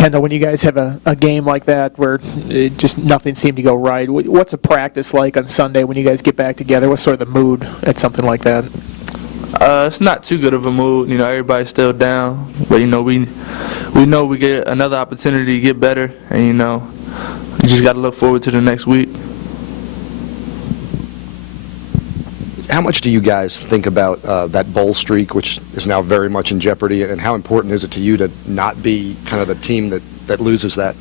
Kendall, when you guys have a game like that where it just nothing seemed to go right, what's a practice like on Sunday when you guys get back together? What's sort of the mood at something like that? It's not too good of a mood. Everybody's still down, but we know we get another opportunity to get better, and we just got to look forward to the next week. How much do you guys think about that bowl streak, which is now very much in jeopardy, and how important is it to you to not be kind of the team that loses that?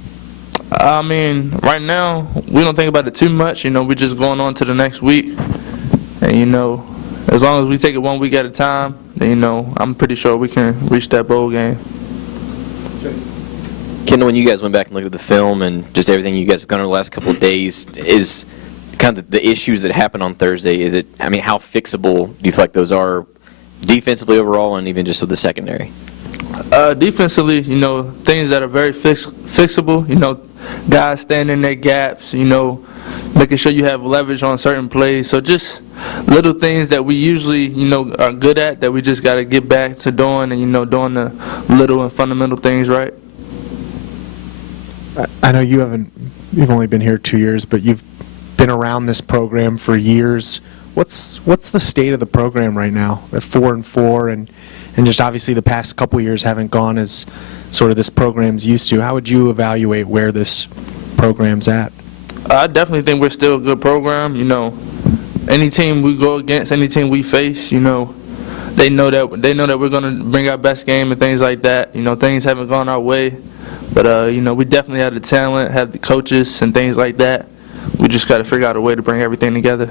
I mean, right now, we don't think about it too much. We're just going on to the next week. And, as long as we take it 1 week at a time, then, I'm pretty sure we can reach that bowl game. Kendall, when you guys went back and looked at the film and just everything you guys have done over the last couple of days, is kind of the issues that happened on Thursday, how fixable do you feel like those are defensively overall and even just with the secondary? Defensively, things that are very fixable, guys standing in their gaps, making sure you have leverage on certain plays. So just little things that we usually, are good at that we just got to get back to doing and, doing the little and fundamental things right. I know you've only been here 2 years, but you've been around this program for years. What's the state of the program right now at 4-4 and just obviously the past couple years haven't gone as sort of this program's used to? How would you evaluate where this program's at? I definitely think we're still a good program. Any team we go against, any team we face, they know that we're going to bring our best game and things like that. Things haven't gone our way, but we definitely have the talent, have the coaches and things like that. We just got to figure out a way to bring everything together.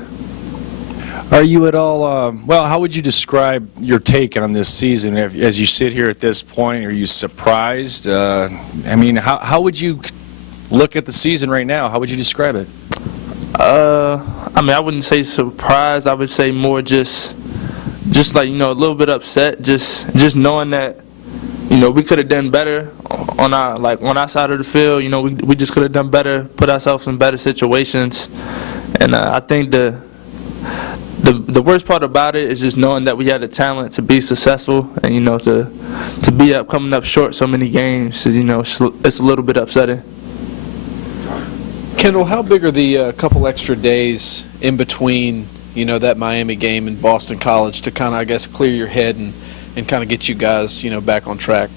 Are you at all, how would you describe your take on this season as you sit here at this point? Are you surprised? How would you look at the season right now? How would you describe it? I wouldn't say surprised. I would say more just like, a little bit upset, just knowing that, we could have done better on our side of the field. We just could have done better, put ourselves in better situations. And I think the worst part about it is just knowing that we had the talent to be successful and, to be coming up short so many games, it's a little bit upsetting. Kendall, how big are the couple extra days in between, that Miami game and Boston College to kind of, I guess, clear your head and kind of get you guys, back on track?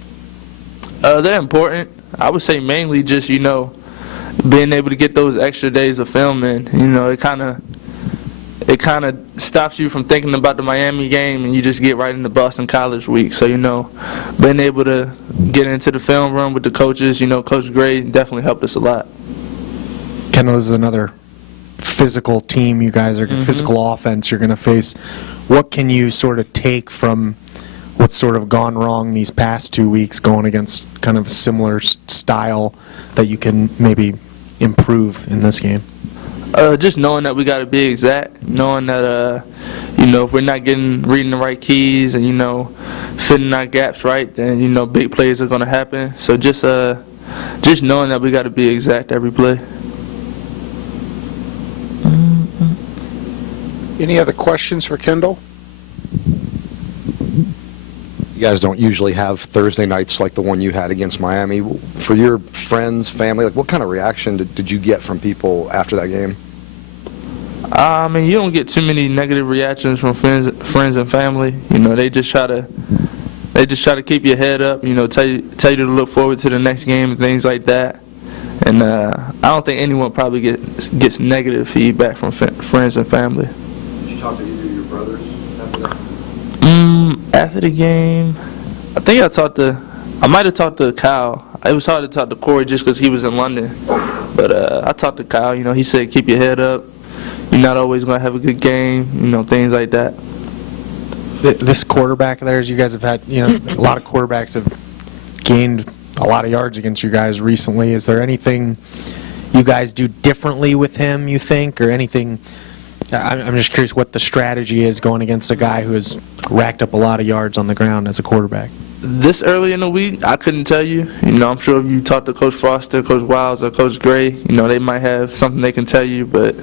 They're important. I would say mainly just, being able to get those extra days of filming. It kind of stops you from thinking about the Miami game and you just get right into Boston College week. So, being able to get into the film room with the coaches, Coach Gray definitely helped us a lot. Kendall, this is another physical team. You guys are physical offense you're going to face. What can you sort of take from what's sort of gone wrong these past 2 weeks going against kind of a similar style that you can maybe improve in this game? Just knowing that we got to be exact, knowing that, if we're not reading the right keys and, fitting our gaps right, then, big plays are going to happen. So just knowing that we got to be exact every play. Any other questions for Kendall? You guys don't usually have Thursday nights like the one you had against Miami. For your friends, family, what kind of reaction did you get from people after that game? You don't get too many negative reactions from friends and family. They just try to keep your head up. Tell you to look forward to the next game and things like that. And I don't think anyone probably gets negative feedback from friends and family. Did you talk to either of your brothers after that? After the game, I think I might have talked to Kyle. It was hard to talk to Corey just because he was in London. But I talked to Kyle. He said keep your head up. You're not always going to have a good game, things like that. This quarterback of theirs, you guys have had, a lot of quarterbacks have gained a lot of yards against you guys recently. Is there anything you guys do differently with him, you think, or anything? I'm just curious what the strategy is going against a guy who has racked up a lot of yards on the ground as a quarterback. This early in the week, I couldn't tell you. I'm sure if you talk to Coach Foster, Coach Wiles, or Coach Gray, they might have something they can tell you. But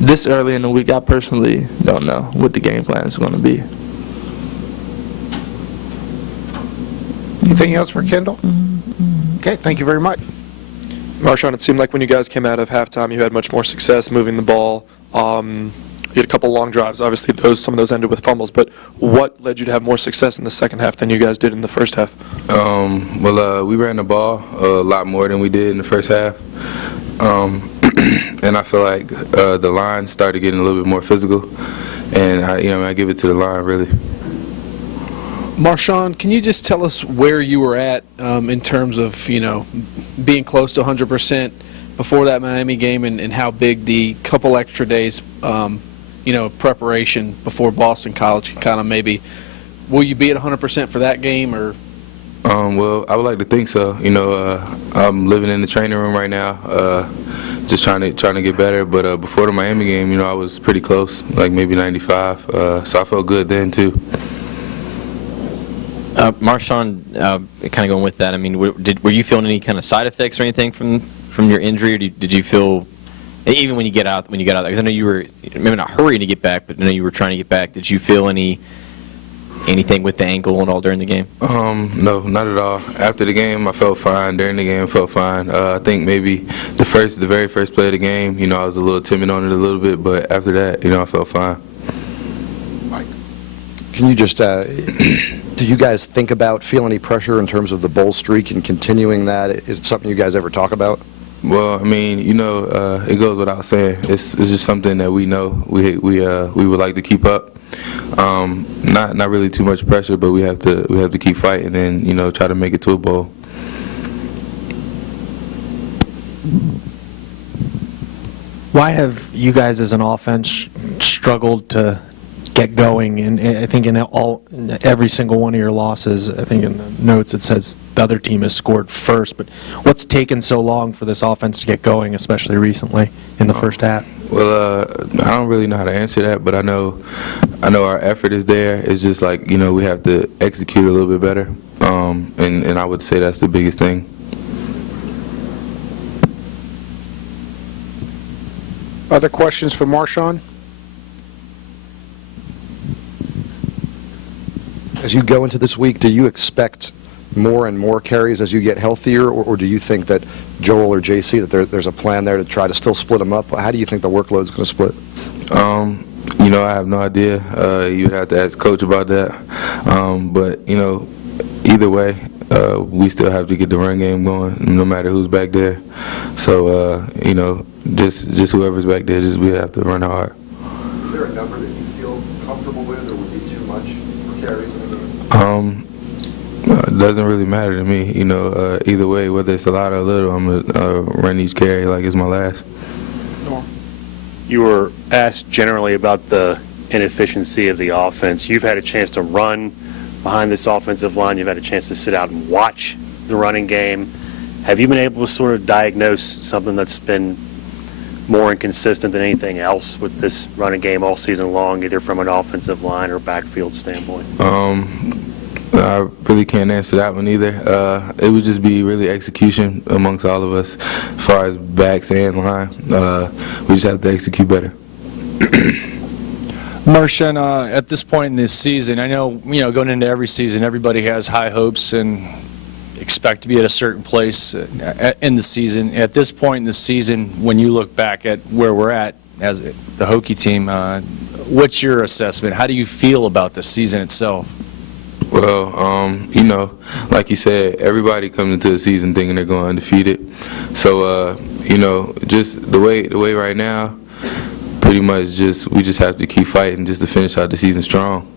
this early in the week, I personally don't know what the game plan is going to be. Anything else for Kendall? Okay, thank you very much. Marshawn, it seemed like when you guys came out of halftime, you had much more success moving the ball. You had a couple long drives. Obviously, some of those ended with fumbles. But what led you to have more success in the second half than you guys did in the first half? We ran the ball a lot more than we did in the first half. And I feel like the line started getting a little bit more physical. And I give it to the line, really. Marshawn, can you just tell us where you were at in terms of, being close to 100% before that Miami game and how big the couple extra days, preparation before Boston College can kind of maybe, will you be at 100% for that game or? Well, I would like to think so. I'm living in the training room right now, just trying to get better. But before the Miami game, I was pretty close, like maybe 95. So I felt good then too. Marshawn, kind of going with that, I mean, were you feeling any kind of side effects or anything from your injury, or did you feel, even when you got out, because I know you were maybe not hurrying to get back, but I know you were trying to get back. Did you feel anything with the ankle and all during the game? No, not at all. After the game, I felt fine. During the game, I felt fine. I think maybe the very first play of the game, I was a little timid on it a little bit, but after that, I felt fine. Mike, can you just, do you guys think about, feel any pressure in terms of the bowl streak and continuing that? Is it something you guys ever talk about? Well, I mean, it goes without saying. It's just something that we know we would like to keep up. Not really too much pressure, but we have to keep fighting and try to make it to a bowl. Why have you guys as an offense struggled to get going? And I think in every single one of your losses, I think in the notes it says the other team has scored first. But what's taken so long for this offense to get going, especially recently in the first half? Well, I don't really know how to answer that, but I know our effort is there. It's just like we have to execute a little bit better, and I would say that's the biggest thing. Other questions for Marshawn? As you go into this week, do you expect more and more carries as you get healthier, or do you think that Joel or JC, that there's a plan there to try to still split them up? How do you think the workload's going to split? I have no idea. You'd have to ask Coach about that. But either way, we still have to get the run game going, no matter who's back there. So just whoever's back there, we have to run hard. Is there a number that you feel comfortable with, or would be too much for carries in a game? It doesn't really matter to me. Either way, whether it's a lot or a little, I'm gonna run each carry like it's my last. You were asked generally about the inefficiency of the offense. You've had a chance to run behind this offensive line. You've had a chance to sit out and watch the running game. Have you been able to sort of diagnose something that's been more inconsistent than anything else with this running game all season long, either from an offensive line or backfield standpoint? I really can't answer that one either. It would just be really execution amongst all of us as far as backs and line. We just have to execute better. Marshawn, at this point in this season, I know, going into every season, everybody has high hopes and expect to be at a certain place in the season. At this point in the season, when you look back at where we're at as the Hokie team, what's your assessment? How do you feel about the season itself? Well, like you said, everybody comes into the season thinking they're going undefeated. So, just the way right now, pretty much we just have to keep fighting just to finish out the season strong.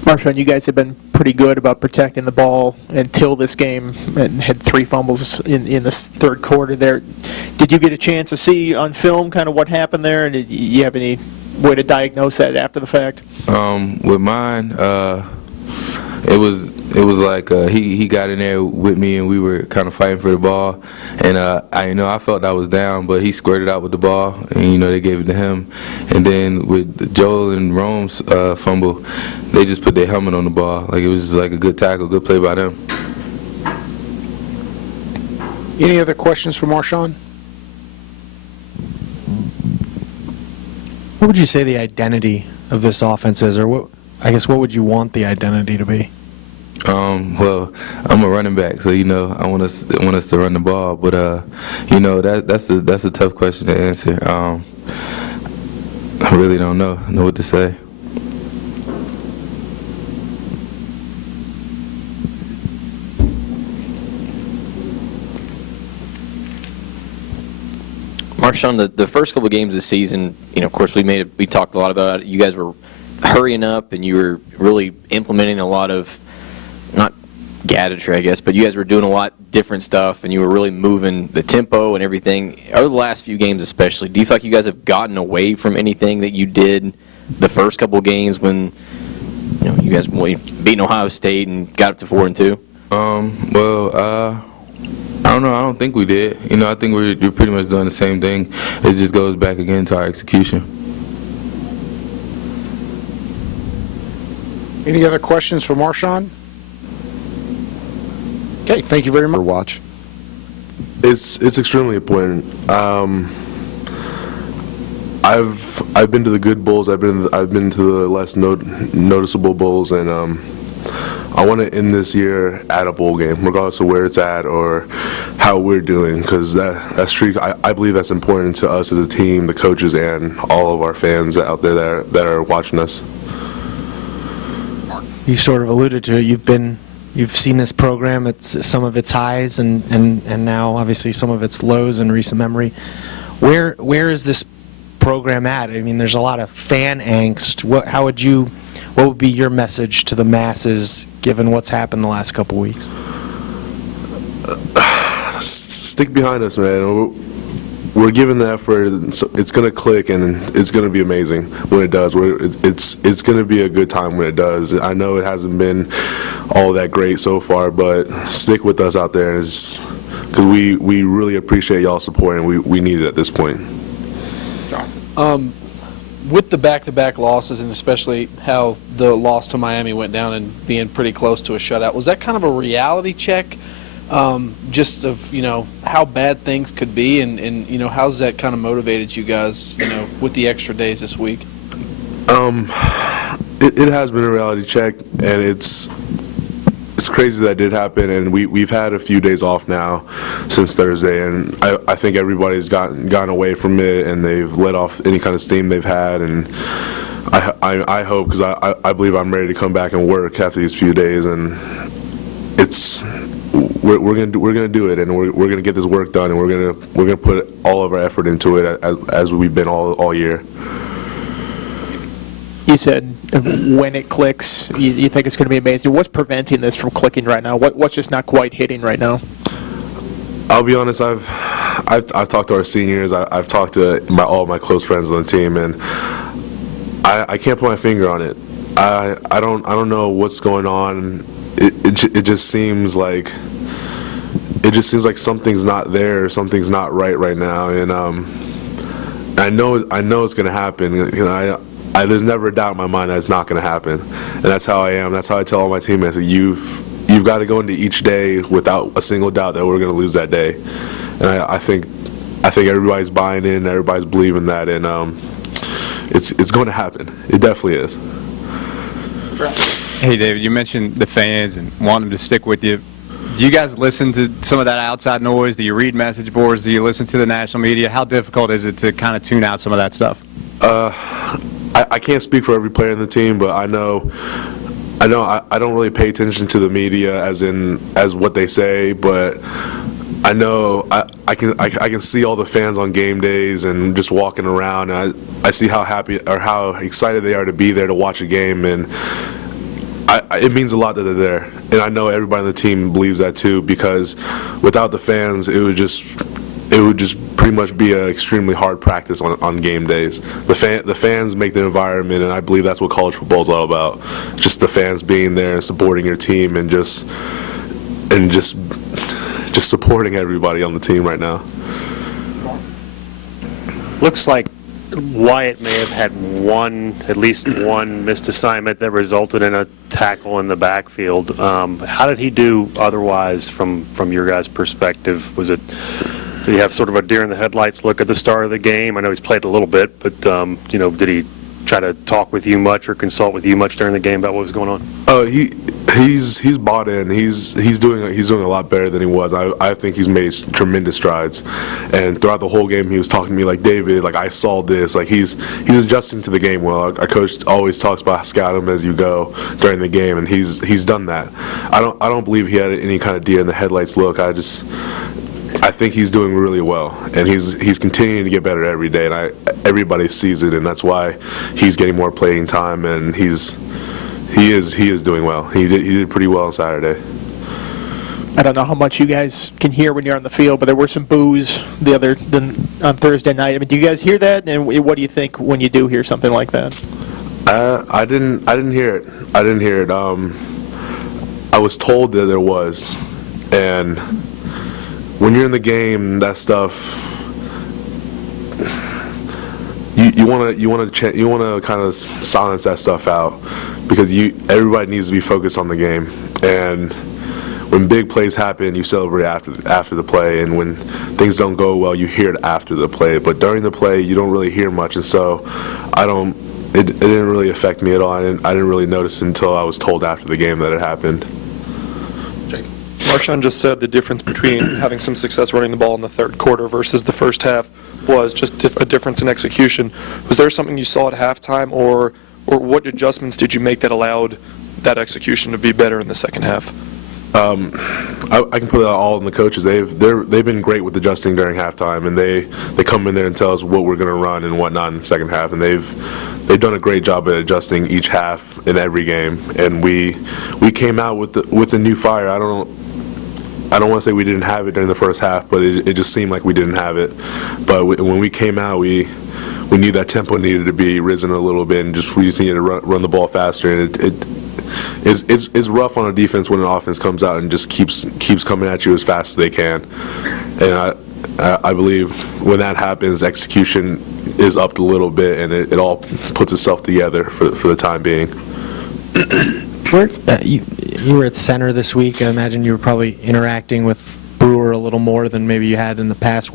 Marshawn, you guys have been pretty good about protecting the ball until this game and had 3 fumbles in this third quarter there. Did you get a chance to see on film kind of what happened there, and did you have any way to diagnose that after the fact? With mine, it was like he got in there with me and we were kind of fighting for the ball, and I felt I was down, but he squirted out with the ball and they gave it to him. And then with Joel and Rome's fumble, they just put their helmet on the ball. Like, it was just like a good tackle, good play by them. Any other questions for Marshawn? What would you say the identity of this offense is, or what would you want the identity to be? Well, I'm a running back, so I want us to run the ball. But that's a tough question to answer. I really don't know what to say. Marshawn, the first couple of games this season, of course, we talked a lot about it. You guys were hurrying up, and you were really implementing a lot of, not gadgetry, I guess, but you guys were doing a lot different stuff, and you were really moving the tempo and everything. Over the last few games especially, do you feel like you guys have gotten away from anything that you did the first couple of games when you guys beat Ohio State and got up to 4-2? I don't know. I don't think we did. I think we're pretty much doing the same thing. It just goes back again to our execution. Any other questions for Marshawn? Okay, thank you very much. For watch. It's extremely important. I've been to the good bowls. I've been to the less noticeable bowls, and I want to end this year at a bowl game, regardless of where it's at or how we're doing, because that streak, I believe that's important to us as a team, the coaches, and all of our fans out there that are watching us. You sort of alluded to it. You've seen this program. It's some of its highs and now obviously some of its lows in recent memory. Where is this program at? I mean, there's a lot of fan angst. What would be your message to the masses, given what's happened the last couple weeks? Stick behind us, man. We're giving the effort. It's going to click, and it's going to be amazing when it does. It's going to be a good time when it does. I know it hasn't been all that great so far, but stick with us out there, because we really appreciate y'all support, and we need it at this point. With the back-to-back losses, and especially how the loss to Miami went down and being pretty close to a shutout, was that kind of a reality check, just of how bad things could be, and how's that kind of motivated you guys, with the extra days this week? It has been a reality check, and it's crazy that did happen, and we've had a few days off now since Thursday, and I think everybody's gone away from it, and they've let off any kind of steam they've had, and I hope, because I believe I'm ready to come back and work after these few days, and we're gonna do it, and we're gonna get this work done, and we're gonna put all of our effort into it as we've been all year. You said when it clicks, you think it's going to be amazing. What's preventing this from clicking right now? What's just not quite hitting right now? I'll be honest. I've talked to our seniors. I've talked to all my close friends on the team, and I can't put my finger on it. I don't know what's going on. It just seems like something's not there. Something's not right now, and I know it's going to happen. There's never a doubt in my mind that it's not going to happen, and that's how I am. That's how I tell all my teammates. You've got to go into each day without a single doubt that we're going to lose that day, and I think everybody's buying in, everybody's believing that, and it's going to happen. It definitely is. Hey, David, you mentioned the fans and wanting them to stick with you. Do you guys listen to some of that outside noise? Do you read message boards? Do you listen to the national media? How difficult is it to kind of tune out some of that stuff? I can't speak for every player in the team, but I know I don't really pay attention to the media as what they say, but I know I can see all the fans on game days and just walking around, and I see how happy or how excited they are to be there to watch a game, and it means a lot that they're there. And I know everybody on the team believes that too, because without the fans, it would just pretty much be an extremely hard practice on game days. The fans make the environment, and I believe that's what college football is all about. Just the fans being there and supporting your team, and just supporting everybody on the team right now. Looks like Wyatt may have had at least one missed assignment that resulted in a tackle in the backfield. How did he do otherwise from your guys' perspective? Did he have sort of a deer in the headlights look at the start of the game? I know he's played a little bit, but did he try to talk with you much or consult with you much during the game about what was going on? Oh, he's bought in. He's doing a lot better than he was. I think he's made tremendous strides. And throughout the whole game, he was talking to me like, David, like I saw this. Like he's adjusting to the game well. Our coach always talks about scout him as you go during the game, and he's done that. I don't believe he had any kind of deer in the headlights look. I think he's doing really well, and he's continuing to get better every day, and everybody sees it, and that's why he's getting more playing time, and he is doing well. He did pretty well on Saturday. I don't know how much you guys can hear when you're on the field, but there were some boos on Thursday night. I mean, do you guys hear that? And what do you think when you do hear something like that? I didn't hear it. I didn't hear it. I was told that there was, and when you're in the game, that stuff, you want to kind of silence that stuff out, because everybody needs to be focused on the game. And when big plays happen, you celebrate after the play, and when things don't go well, you hear it after the play. But during the play, you don't really hear much, and so it didn't really affect me at all. I didn't really notice until I was told after the game that it happened. Marshawn just said the difference between having some success running the ball in the third quarter versus the first half was just a difference in execution. Was there something you saw at halftime, or what adjustments did you make that allowed that execution to be better in the second half? I can put it all in the coaches. They've been great with adjusting during halftime, and they come in there and tell us what we're going to run and whatnot in the second half, and they've done a great job at adjusting each half in every game. And we came out with a new fire. I don't want to say we didn't have it during the first half, but it just seemed like we didn't have it. But when we came out, we knew that tempo needed to be risen a little bit, and we just needed to run the ball faster. And it's rough on a defense when an offense comes out and just keeps coming at you as fast as they can. And I believe when that happens, execution is upped a little bit, and it all puts itself together for the time being. You were at center this week. I imagine you were probably interacting with Brewer a little more than maybe you had in the past.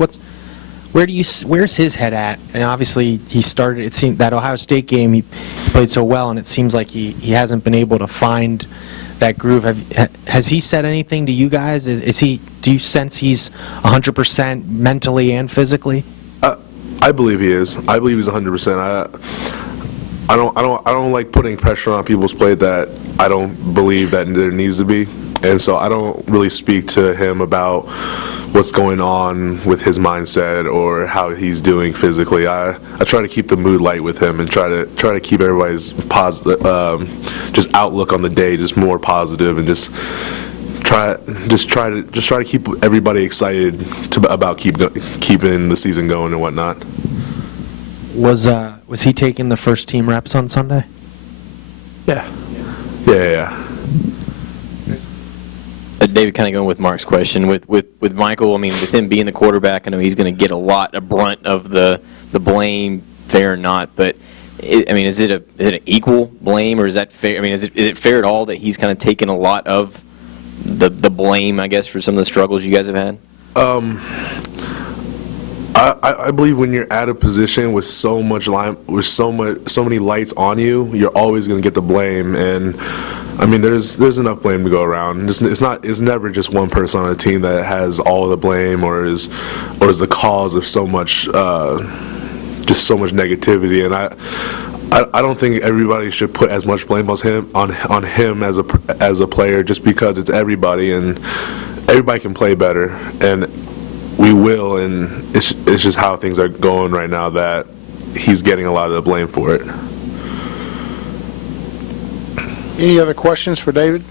Where's his head at? And obviously he started. It seemed that Ohio State game he played so well, and it seems like he hasn't been able to find that groove. Has he said anything to you guys? Do you sense he's 100% mentally and physically? I believe he is. I believe he's 100%. I don't like putting pressure on people's plate that I don't believe that there needs to be, and so I don't really speak to him about what's going on with his mindset or how he's doing physically. I try to keep the mood light with him and try to keep everybody's positive, just outlook on the day just more positive, and just try to keep everybody excited about keeping the season going and whatnot. Was he taking the first team reps on Sunday? Yeah. David, kind of going with Mark's question, with Michael, I mean, with him being the quarterback, I know he's going to get a brunt of the blame, fair or not, but is it an equal blame, or is that fair? I mean, is it fair at all that he's kind of taken a lot of the blame, I guess, for some of the struggles you guys have had? I believe when you're at a position with so many lights on you, you're always going to get the blame. And I mean, there's enough blame to go around. It's never just one person on a team that has all the blame or is the cause of so much negativity. And I don't think everybody should put as much blame on him as a player, just because it's everybody, and everybody can play better, and we will, and it's just how things are going right now that he's getting a lot of the blame for it. Any other questions for David?